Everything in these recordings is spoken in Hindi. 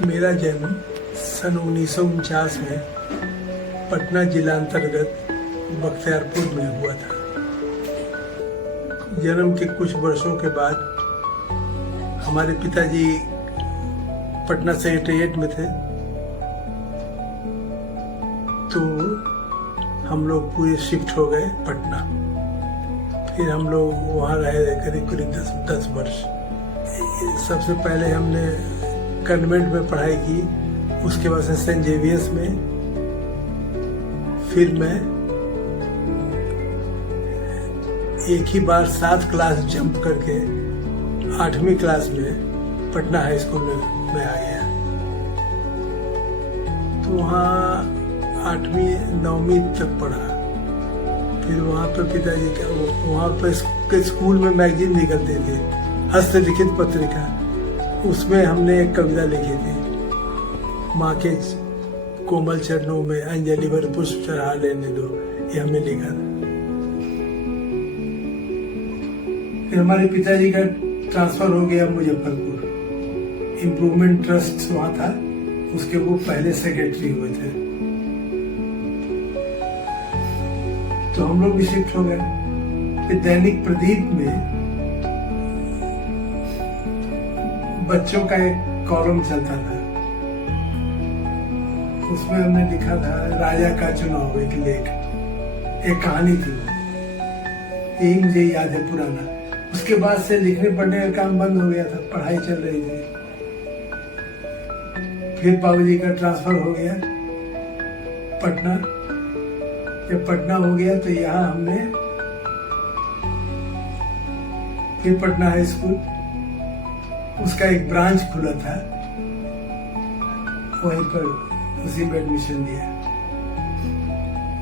मेरा जन्म सन 1949 में पटना जिला अंतर्गत बख्तियारपुर में हुआ था। जन्म के कुछ वर्षों के बाद हमारे पिताजी पटना सेक्रेटेरिएट में थे, तो हम लोग पूरे शिफ्ट हो गए पटना। फिर हम लोग वहाँ रहे करीब करीब 10 वर्ष। सबसे पहले हमने कन्वेंट में पढ़ाई की, उसके बाद से सेंट जेवियर्स में। फिर मैं एक ही बार 7 क्लास जंप करके 8वीं क्लास में पटना हाई स्कूल में आ गया। तो वहाँ 8वीं 9वीं तक पढ़ा। फिर वहाँ पर पिताजी का वहाँ पर स्कूल में मैगजीन निकलती थी, हस्तलिखित पत्रिका, उसमें हमने एक कविता लिखी थी, माँ के कोमल चरणों में अंजलि भर पुष्प चढ़ा लेने दो, ये हमने लिखा था। फिर हमारे पिताजी का ट्रांसफर हो गया मुजफ्फरपुर, इम्प्रूवमेंट ट्रस्ट वहाँ था, उसके वो पहले सेक्रेटरी हुए थे। तो हम लोग भी शिफ्ट हो गए। फिर दैनिक प्रदीप में बच्चों का एक कॉलम चलता था, उसमें हमने लिखा था राजा का चुनाव, एक लेख, एक कहानी थी वो, यही मुझे याद है पुराना। उसके बाद से लिखने पढ़ने का काम बंद हो गया था, पढ़ाई चल रही थी। फिर बाबूजी का ट्रांसफर हो गया पटना। जब पटना हो गया तो यहाँ हमने फिर पटना हाई स्कूल, उसका एक ब्रांच खुला था, वहीं पर उसी में एडमिशन लिया।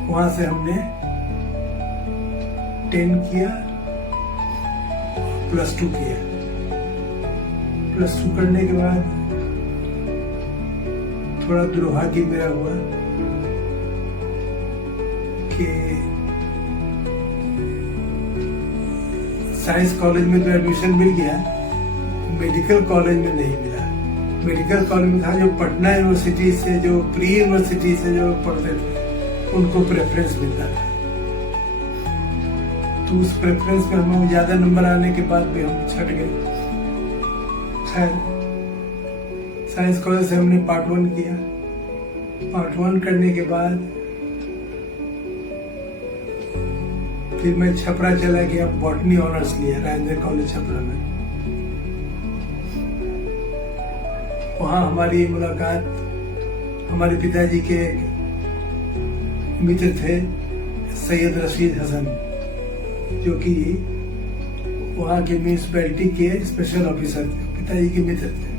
वहां से हमने 10 किया, +2 किया। +2 करने के बाद थोड़ा दुर्भाग्य मेरा हुआ कि साइंस कॉलेज में तो एडमिशन मिल गया, मेडिकल कॉलेज में नहीं मिला। मेडिकल कॉलेज में था जो पटना यूनिवर्सिटी से, जो प्री यूनिवर्सिटी से जो पढ़ते थे, उनको प्रेफरेंस मिलता था। तो उस प्रेफरेंस में हमें ज्यादा नंबर आने के बाद भी हम छट गए। खैर, साइंस कॉलेज से हमने पार्ट 1 किया। पार्ट 1 करने के बाद फिर मैं छपरा चला गया, बॉटनी ऑनर्स लिया राजेंद्र कॉलेज छपरा में। वहाँ हमारी मुलाकात हमारे पिताजी के एक मित्र थे, सैयद रशीद हसन, जो कि वहाँ के म्यूनिसिपैलिटी के स्पेशल ऑफिसर थे, पिताजी के मित्र थे।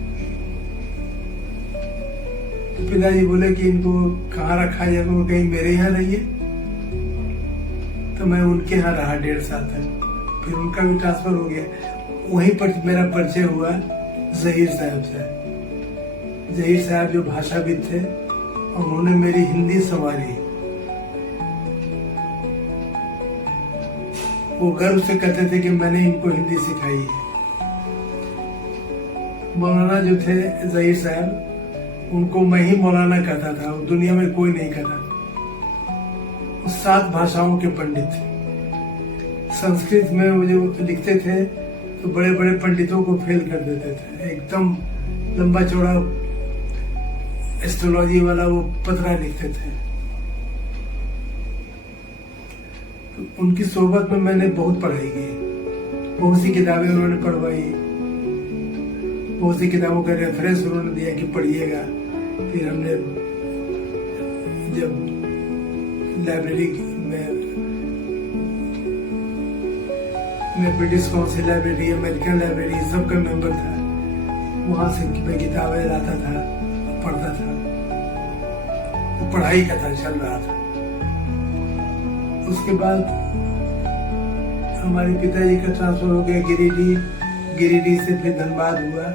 तो पिताजी बोले कि इनको कहाँ रखा जाए, वो कहीं मेरे यहाँ रहिए। तो मैं उनके यहाँ रहा 1.5 साल तक। फिर उनका भी ट्रांसफर हो गया। वहीं पर मेरा परिचय हुआ जहीर साहब से। जहीर साहब जो भाषाविद थे, और उन्होंने मेरी हिंदी संवारी। वो गर्व से कहते थे कि मैंने इनको हिंदी सिखाई है। मौलाना जो थे जहीर साहब, उनको मैं ही मौलाना कहता था, दुनिया में कोई नहीं कहता। 7 भाषाओं के पंडित थे। संस्कृत में वो जो लिखते थे तो बड़े बड़े पंडितों को फेल कर देते थे। एकदम लंबा चौड़ा एस्ट्रोलॉजी वाला वो पतरा लिखते थे। तो उनकी सोहबत में मैंने बहुत पढ़ाई की, बहुत सी किताबें उन्होंने पढ़वाई, बहुत सी किताबों का रेफरेंस उन्होंने दिया कि पढ़िएगा। फिर हमने जब लाइब्रेरी में, मैं British council library, American library, सबका मेंबर था, वहां से मैं किताबें लाता था, पढ़ता था। वो पढ़ाई का था, चल रहा था। उसके बाद हमारे पिताजी का ट्रांसफर हो गया गिरिडीह। गिरिडीह से फिर धनबाद हुआ।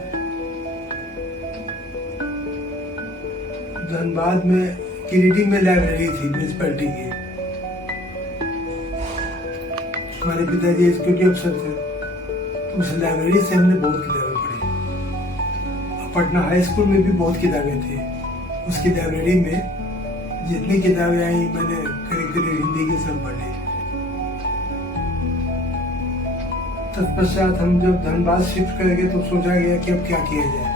धनबाद में गिरिडीह में लाइब्रेरी थी म्यूनिसिपैलिटी की। हमारे पिताजी एग्जीक्यूटिव अफसर थे। उस लाइब्रेरी से हमने बहुत किताबें पढ़ी। पटना हाई स्कूल में भी बहुत किताबें थी। उसकी लाइब्रेरी में जितनी किताबें आई मैंने करीब करीब हिंदी की सब पढ़ी। तत्पश्चात हम जब धनबाद शिफ्ट करेंगे तो सोचा गया कि अब क्या किया जाए।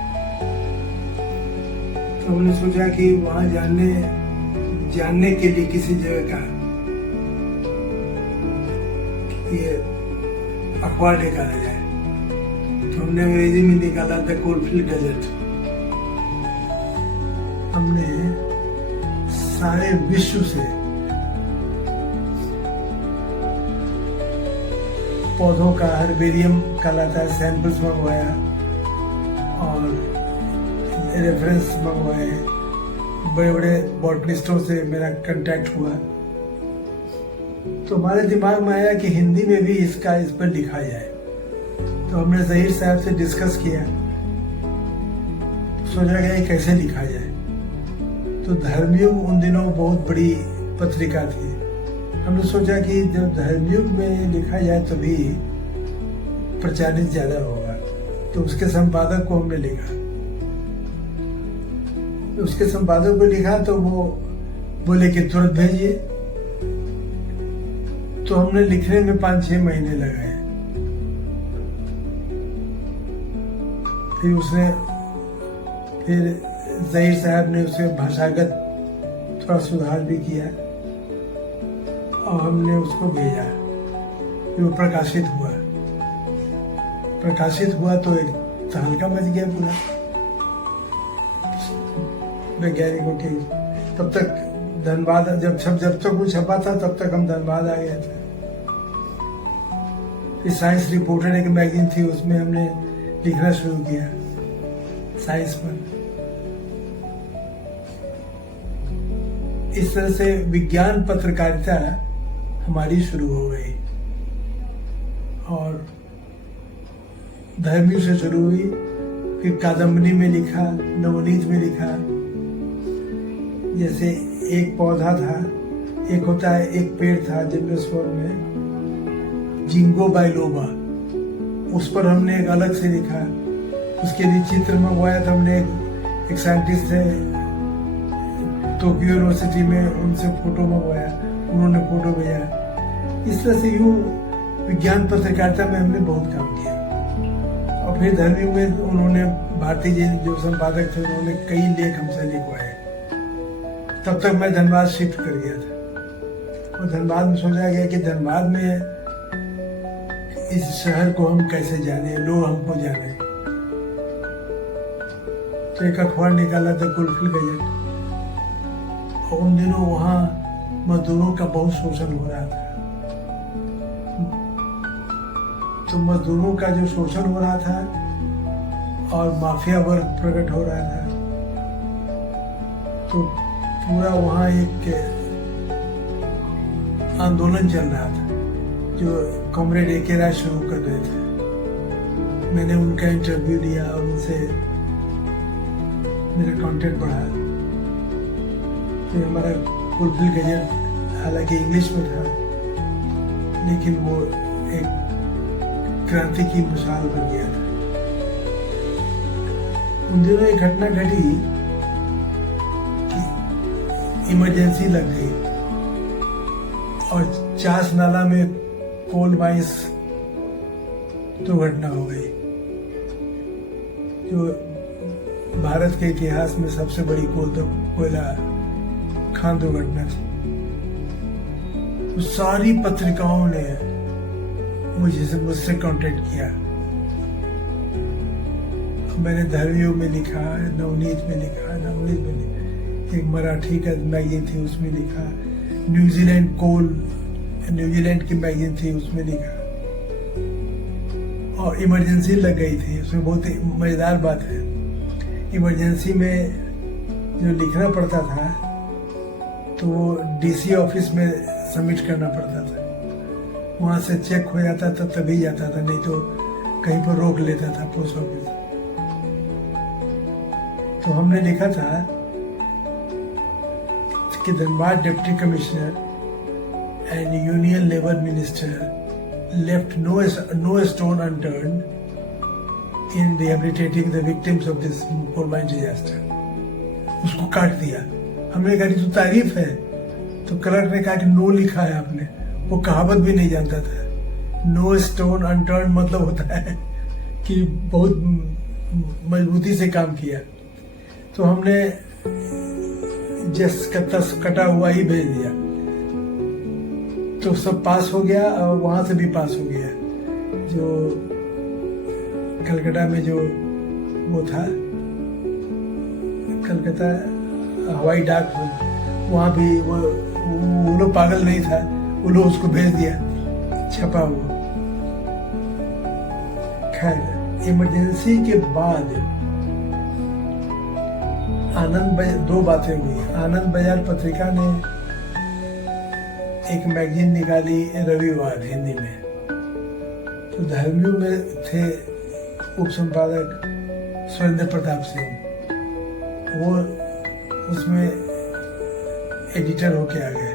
तो हमने सोचा कि वहां जानने के लिए किसी जगह का ये अखबार निकाला जाए। तो हमने अंग्रेजी में निकाला द कोलफील्ड गजट। हमने सारे विश्व से पौधों का हर्बेरियम कहलाता है सैंपल्स मंगवाया और रेफरेंस मंगवाए। बड़े बड़े बॉटनिस्टों से मेरा कांटेक्ट हुआ। तो हमारे दिमाग में आया कि हिंदी में भी इस पर लिखा जाए। तो हमने ज़हीर साहब से डिस्कस किया। सोचा गया कैसे लिखा जाए। तो धर्मयुग उन दिनों बहुत बड़ी पत्रिका थी। हमने सोचा कि जब धर्मयुग में लिखा जाए तभी प्रचारित ज्यादा होगा। तो उसके संपादक को हमने लिखा। उसके संपादक को लिखा तो वो बोले कि तुरंत भेजिए। तो हमने लिखने में 5-6 महीने लगाए। फिर ज़हीर साहब ने उसे भाषागत थोड़ा सुधार भी किया और हमने उसको भेजा। फिर वो प्रकाशित हुआ तो एक तहलका मच गया पूरा वैज्ञानिकों की। तब तक धनबाद जब तक वो छपा था तब तक हम धनबाद आ गए थे। फिर साइंस रिपोर्टर एक मैगजीन थी, उसमें हमने लिखना शुरू किया साइंस पर। इस तरह से विज्ञान पत्रकारिता हमारी शुरू हो गई और धर्मयुग से शुरू हुई। फिर कादम्बरी में लिखा, नवनीत में लिखा। जैसे एक पौधा था, एक होता है, एक पेड़ था जिम्नोस्पर्म में, जिंगो बाइलोबा, उस पर हमने एक अलग से लिखा। उसके लिए चित्र मंगवाया था हमने। एक साइंटिस्ट थे टोक्यो यूनिवर्सिटी में, उनसे फोटो मंगवाया, उन्होंने फोटो भेजा। इस तरह से यूं विज्ञान पत्रकारिता में हमने बहुत काम किया। और फिर धर्मयुग में उन्होंने, भारती जी जो संपादक थे, उन्होंने कई लेख हमसे लिखवाए। तब तक मैं धनबाद शिफ्ट कर गया था और धनबाद में सोचा गया कि धनबाद में इस शहर को हम कैसे जाने, लोग हमको जाने। तो एक अखबार निकाला था कोलफील्ड गजट। और उन दिनों वहां मजदूरों का बहुत शोषण हो रहा था। तो मजदूरों का जो शोषण हो रहा था और माफिया वर्ग प्रकट हो रहा था, तो पूरा वहां एक आंदोलन चल रहा था जो कॉमरेड A.K. राय शुरू कर रहे थे। मैंने उनका इंटरव्यू लिया और उनसे मेरा कांटेक्ट बढ़ा। फिर हमारा कोलफील्ड गजट हालांकि इंग्लिश में था, लेकिन वो एक क्रांति की मिसाल बन गया था। उन दिनों एक घटना घटी कि इमरजेंसी लग गई और चास नाला में कोल माइंस दुर्घटना हो गई, जो भारत के इतिहास में सबसे बड़ी कोयला खान दुर्घटना थी। तो सारी पत्रिकाओं ने मुझसे कांटेक्ट किया। मैंने धर्मयुग में लिखा, नवनीत में लिखा, एक मराठी का मैगजीन थी उसमें लिखा, न्यूजीलैंड की मैगजीन थी उसमें लिखा। और इमरजेंसी लग गई थी। उसमें बहुत मजेदार बात है, इमरजेंसी में जो लिखना पड़ता था तो वो DC ऑफिस में सबमिट करना पड़ता था। वहां से चेक हो जाता था तभी जाता था, नहीं तो कहीं पर रोक लेता था पोस्ट ऑफिस। तो हमने लिखा था कि Dhanbad deputy commissioner and union labour minister left no stone unturned in rehabilitating the victims of this coal mine disaster. उसको काट दिया। हमने कहा तो तारीफ है, तो क्लर्क ने कहा कि नो लिखा है आपने। वो कहावत भी नहीं जानता था। नो स्टोन अनटर्न मतलब होता है कि बहुत मजबूती से काम किया। तो हमने जस्ट कटा हुआ ही भेज दिया, तो सब पास हो गया और वहां से भी पास हो गया। जो कलकत्ता में जो वो था, कलकत्ता हवाई डाक, वहां भी वो लोग पागल नहीं था, वो लोग उसको भेज दिया छपा हुआ। खैर इमरजेंसी के बाद दो बातें हुई। आनंद बाजार पत्रिका ने एक मैगजीन निकाली रविवार हिंदी में, तो धर्मियों में थे उप संपादक सुरेंद्र प्रताप सिंह, वो उसमें एडिटर होके आ गए।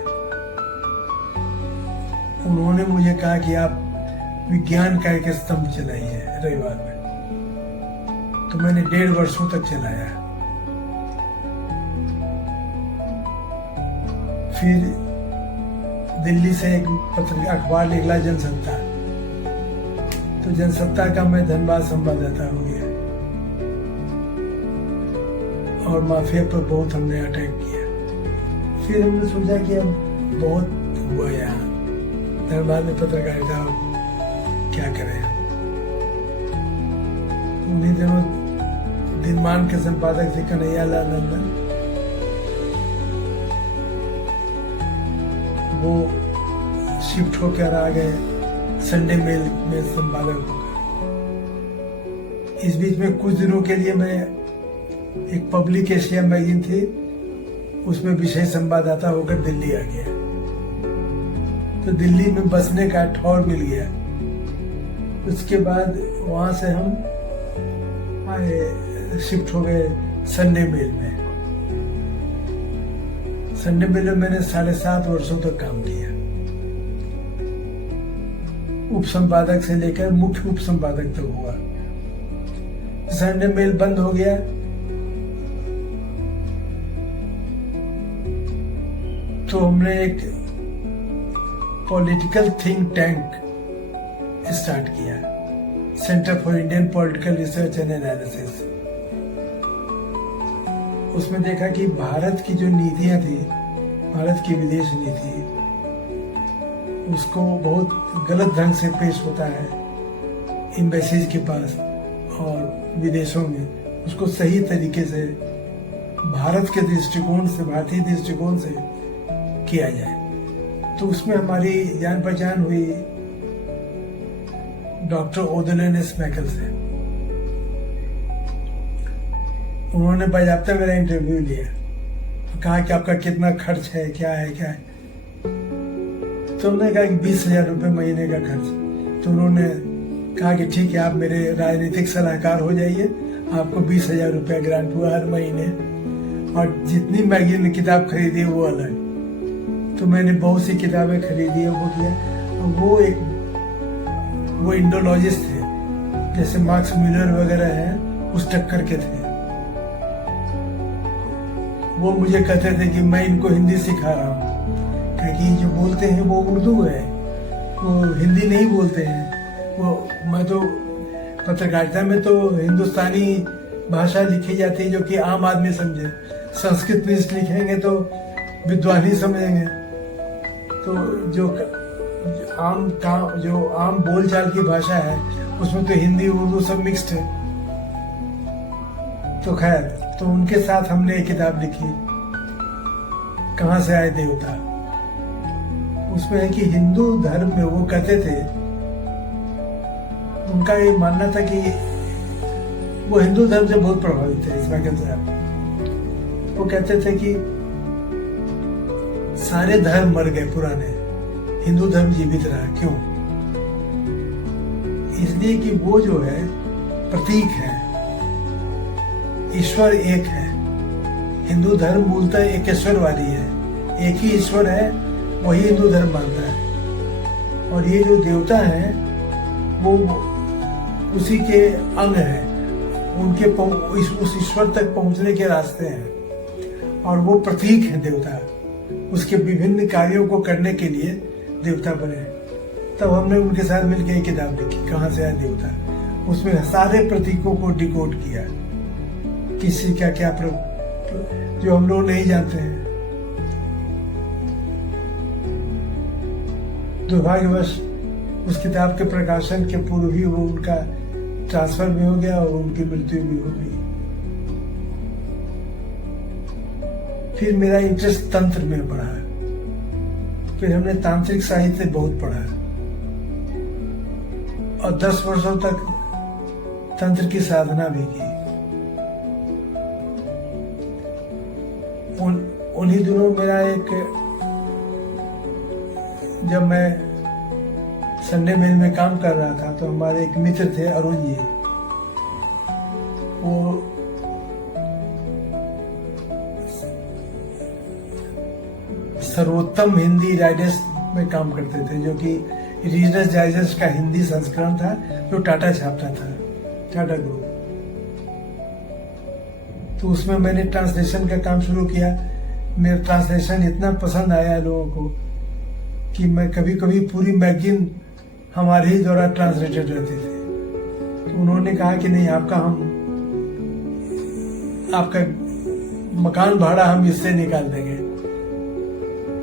उन्होंने मुझे कहा कि आप विज्ञान का एक स्तंभ चलाइए रविवार में, तो मैंने 1.5 वर्षों तक चलाया। फिर दिल्ली से एक अखबार निकला जनसत्ता, तो जनसत्ता का मैं धनबाद संवाददाता हो गया और माफिया पर बहुत हमने अटैक किया। फिर हमने सोचा कि अब बहुत हुआ यहाँ धनबाद में पत्रकारिता, क्या करें। उन्हीं दिनों दिनमान के संपादक थे कन्हैया लाल नंदन, वो शिफ्ट होकर आ गए संडे मेल में संपादक होकर। इस बीच में कुछ दिनों के लिए मैं एक पब्लिक एशिया मैगजीन थी, उसमें विषय संवाददाता होकर दिल्ली आ गया। तो दिल्ली में बसने का ठौर मिल गया। उसके बाद वहां से हम शिफ्ट हो गए संडे मेल में। संडे मेल में मैंने 7.5 वर्षों तक काम किया, उप संपादक से लेकर मुख्य उप संपादक तक हुआ। संडे मेल बंद हो गया, तो हमने एक पॉलिटिकल थिंक टैंक स्टार्ट किया, centre for Indian political research and analysis. उसमें देखा कि भारत की जो नीतियां थी, भारत की विदेश नीति, उसको बहुत गलत ढंग से पेश होता है एम्बेसीज के पास और विदेशों में। उसको सही तरीके से भारत के दृष्टिकोण से, भारतीय दृष्टिकोण से किया जाए। तो उसमें हमारी जान पहचान हुई डॉक्टर ओदलेन स्मैकल से। उन्होंने बाज़ाब्ता मेरा इंटरव्यू लिया, कहा कि आपका कितना खर्च है, क्या है। तो उन्होंने कहा कि 20,000 रुपये महीने का खर्च। तो उन्होंने कहा कि ठीक है, आप मेरे राजनीतिक सलाहकार हो जाइए, आपको 20,000 रुपया ग्रांट हुआ हर महीने, और जितनी मैगजीन में किताब खरीदी वो अलग। तो मैंने बहुत सी किताबें खरीदी, वो किया। वो इंडोलॉजिस्ट थे, जैसे मार्क्स म्यूलर वगैरह हैं, उस टक्कर के थे। वो मुझे कहते थे कि मैं इनको हिंदी सिखा रहा हूँ, क्योंकि जो बोलते हैं वो उर्दू है, वो हिंदी नहीं बोलते हैं। मैं तो पत्रकारिता में तो हिंदुस्तानी भाषा लिखी जाती है जो कि आम आदमी समझे। संस्कृत में लिखेंगे तो विद्वान ही समझेंगे। तो जो आम बोलचाल की भाषा है, उसमें तो हिंदी उर्दू सब मिक्स्ड है। तो खैर, तो उनके साथ हमने एक किताब लिखी, कहाँ से आए देवता। उसमें है कि हिंदू धर्म में, वो कहते थे, उनका ये मानना था कि वो हिंदू धर्म से बहुत प्रभावित थे स्मैकल साहब। वो कहते थे कि सारे धर्म मर गए पुराने, हिंदू धर्म जीवित रहा। क्यों? इसलिए कि वो जो है प्रतीक है, ईश्वर एक है। हिंदू धर्म मूलतः एकेश्वरवादी है, एक ही ईश्वर है, वही हिंदू धर्म मानता है। और ये जो देवता है वो उसी के अंग हैं, उनके उस ईश्वर तक पहुंचने के रास्ते हैं, और वो प्रतीक है देवता। उसके विभिन्न कार्यों को करने के लिए देवता बने। तब हमने उनके साथ मिलकर एक किताब लिखी, कहाँ से आया देवता। उसमें सारे प्रतीकों को डिकोड किया, किसी का क्या जो हम लोग नहीं जानते हैं। दुर्भाग्यवश उस किताब के प्रकाशन के पूर्व ही वो उनका ट्रांसफर भी हो गया और उनकी मृत्यु भी हो गई। फिर मेरा इंटरेस्ट तंत्र में बढ़ा। फिर हमने तांत्रिक साहित्य बहुत पढ़ा और 10 वर्षों तक तंत्र की साधना भी की। उन्हीं दिनों मेरा एक, जब मैं संडे मेल में काम कर रहा था तो हमारे एक मित्र थे अरुण जी, वो सर्वोत्तम हिंदी डाइजेस्ट में काम करते थे, जो कि रीडर्स डाइजेस्ट का हिंदी संस्करण था जो टाटा छापता था, टाटा ग्रुप। तो उसमें मैंने ट्रांसलेशन का काम शुरू किया। मेरा ट्रांसलेशन इतना पसंद आया लोगों को कि मैं कभी कभी पूरी मैगजीन हमारे ही द्वारा ट्रांसलेटेड रहती थी। तो उन्होंने कहा कि नहीं, आपका मकान भाड़ा हम इससे निकाल देंगे।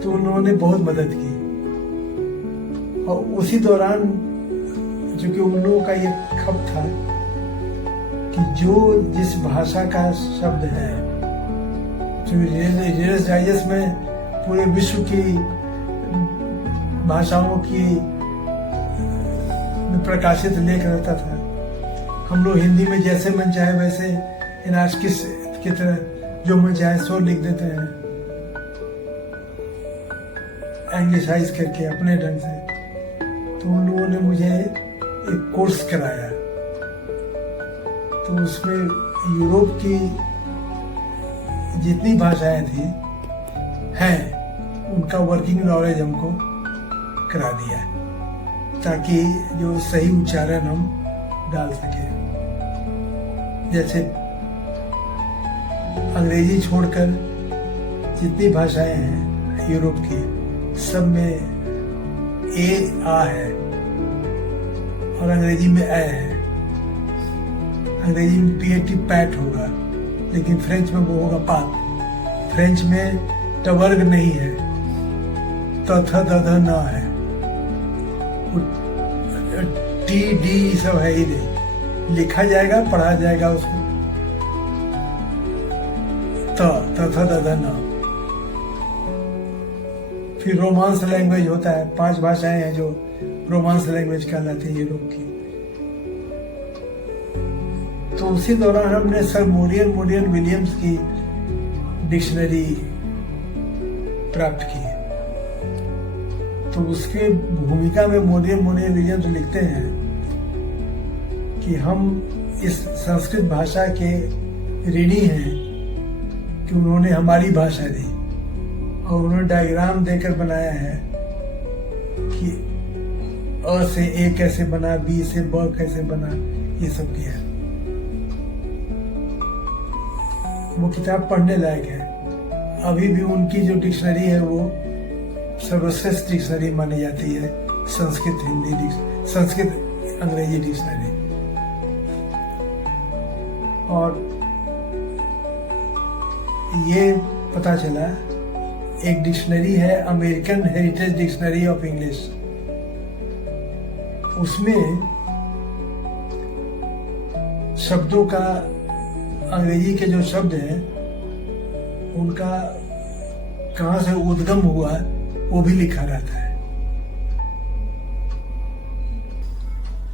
तो उन्होंने बहुत मदद की। और उसी दौरान चूंकि उन लोगों का ये खप था कि जो जिस भाषा का शब्द है, रीडर्स डाइजेस्ट में पूरे विश्व की भाषाओं की प्रकाशित लेख रहता था। हम लोग हिंदी में जैसे मन चाहे वैसे एनार्किस्ट की तरह जो मन चाहे सो लिख देते हैं, एंग्लिसाइज करके अपने ढंग से। तो उन लोगों ने मुझे एक कोर्स कराया। तो उसमें यूरोप की जितनी भाषाएं थी हैं, उनका वर्किंग नॉलेज हमको करा दिया, ताकि जो सही उच्चारण हम डाल सके। जैसे अंग्रेजी छोड़कर जितनी भाषाएं हैं यूरोप की, सब में ए आ है और अंग्रेजी में ए है। अंग्रेजी में पीएटी पैट होगा, लेकिन फ्रेंच में वो होगा पात। फ्रेंच में टवर्ग नहीं है, तथा दध ना है, टी डी सब है ही नहीं। लिखा जाएगा, पढ़ा जाएगा उसको तथा दध ना। फिर रोमांस लैंग्वेज होता है, 5 भाषाएं हैं जो रोमांस लैंग्वेज कहलाती है यूरोप की। तो उसी दौरान हमने सर मोरियन विलियम्स की डिक्शनरी प्राप्त की। तो उसके भूमिका में मोरियन विलियम्स लिखते हैं कि हम इस संस्कृत भाषा के ऋणी हैं कि उन्होंने हमारी भाषा दी, और उन्होंने डायग्राम देकर बनाया है कि अ से ए कैसे बना, बी से ब कैसे बना, ये सब किया। वो किताब पढ़ने लायक है। अभी भी उनकी जो डिक्शनरी है वो सर्वश्रेष्ठ डिक्शनरी मानी जाती है, संस्कृत अंग्रेजी डिक्शनरी। और ये पता चला एक डिक्शनरी है, American heritage dictionary of English. उसमें शब्दों का, अंग्रेजी के जो शब्द हैं उनका कहां से उद्गम हुआ वो भी लिखा रहता है।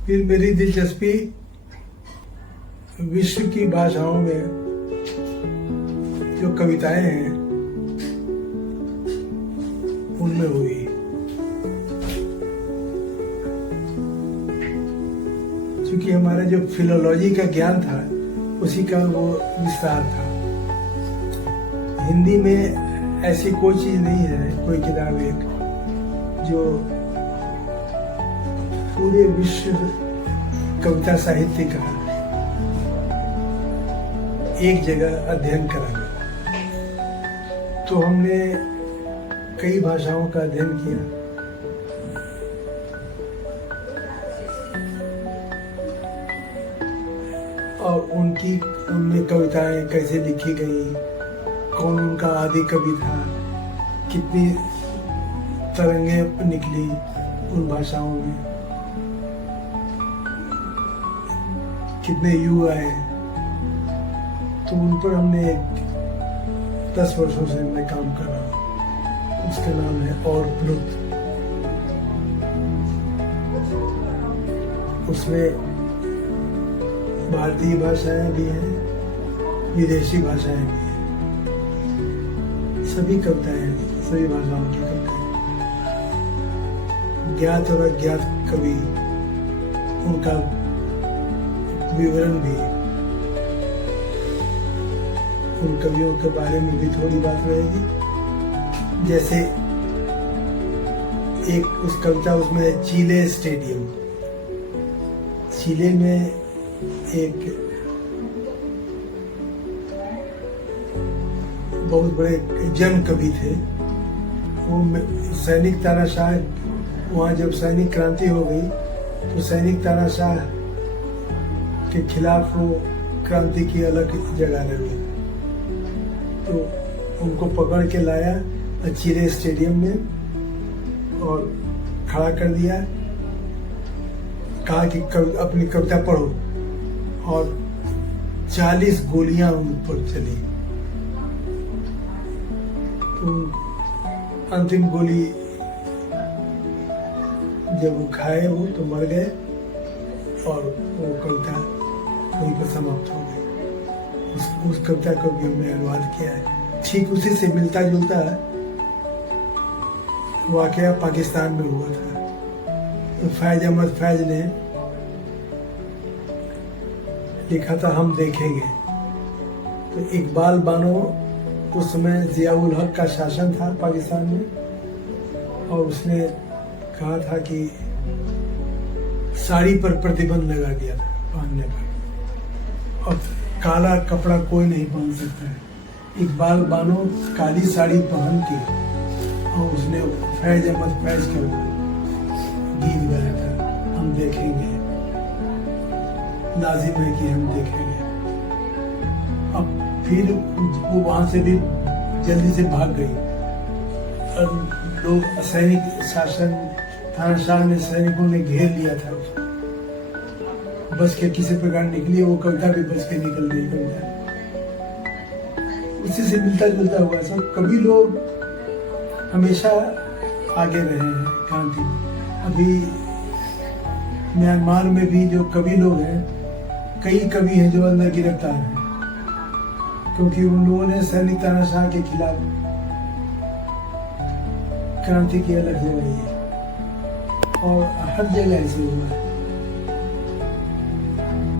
फिर मेरी दिलचस्पी विश्व की भाषाओं में जो कविताएं हैं उनमें हुई। क्योंकि हमारा जो फिलोलॉजी का ज्ञान था उसी का वो विस्तार था। हिंदी में ऐसी कोई चीज नहीं है, कोई किताब एक जो पूरे विश्व कविता साहित्य का एक जगह अध्ययन करा। तो हमने कई भाषाओं का अध्ययन किया। और उनमें कविताएं कैसे लिखी गई, कौन उनका आदि कवि था, कितनी तरंगें निकली उन भाषाओं में, कितने युग आए। तो उन पर हमने 10 वर्षों से मैं काम कर रहा हूँ। उसका नाम है और प्लुत। उसमें भारतीय भाषाएं भी हैं, विदेशी भाषाएं भी हैं, सभी कविताएं, सभी भाषाओं की कविताएं, ज्ञात और अज्ञात कवि, उनका विवरण भी, उन कवियों के बारे में भी थोड़ी बात रहेगी। जैसे एक उस कविता उसमें है चिले स्टेडियम। चिले में एक बहुत बड़े जन कवि थे। वो सैनिक तानाशाह, वहाँ जब सैनिक क्रांति हो गई तो सैनिक तानाशाह के खिलाफ वो क्रांति की अलग जगह रही। तो उनको पकड़ के लाया चिले स्टेडियम में और खड़ा कर दिया। कहा कि अपनी कविता पढ़ो, और 40 गोलियां उन पर चली। तो अंतिम गोली जब वो खाए वो तो मर गए और वो कविता वहीं पर समाप्त हो गई। उस कविता को भी हमने अनुवाद किया है। ठीक उसी से मिलता जुलता वाकया पाकिस्तान में हुआ था। तो फैज अहमद फैज ने लिखा था हम देखेंगे। तो इकबाल बानो, उस समय जियाउल हक का शासन था पाकिस्तान में, और उसने कहा था कि साड़ी पर प्रतिबंध लगा दिया था पहनने पर, और काला कपड़ा कोई नहीं पहन सकता है। इकबाल बानो काली साड़ी पहन के, और उसने फैज अहमद फैज का गीत गाया था हम देखेंगे, लाजिम है कि हम देखेंगे। अब फिर वो वहां से भी जल्दी से भाग गई और लोग सैनिक शासन तानाशाह ने, सैनिकों ने घेर लिया था उसको। बच के किसी प्रकार निकली, वो कविता भी बच के निकल गई। कविता उसी से मिलता जुलता हुआ सब कवि लोग हमेशा आगे रहे हैं क्रांति में। अभी म्यांमार में भी जो कवि लोग हैं, कई कवि हैं जो अंदर गिरफ्तार हैं, क्योंकि उन लोगों ने सैनिक तानाशाह के खिलाफ क्रांति की अलग जगह है। और हर जगह ऐसे हुआ है।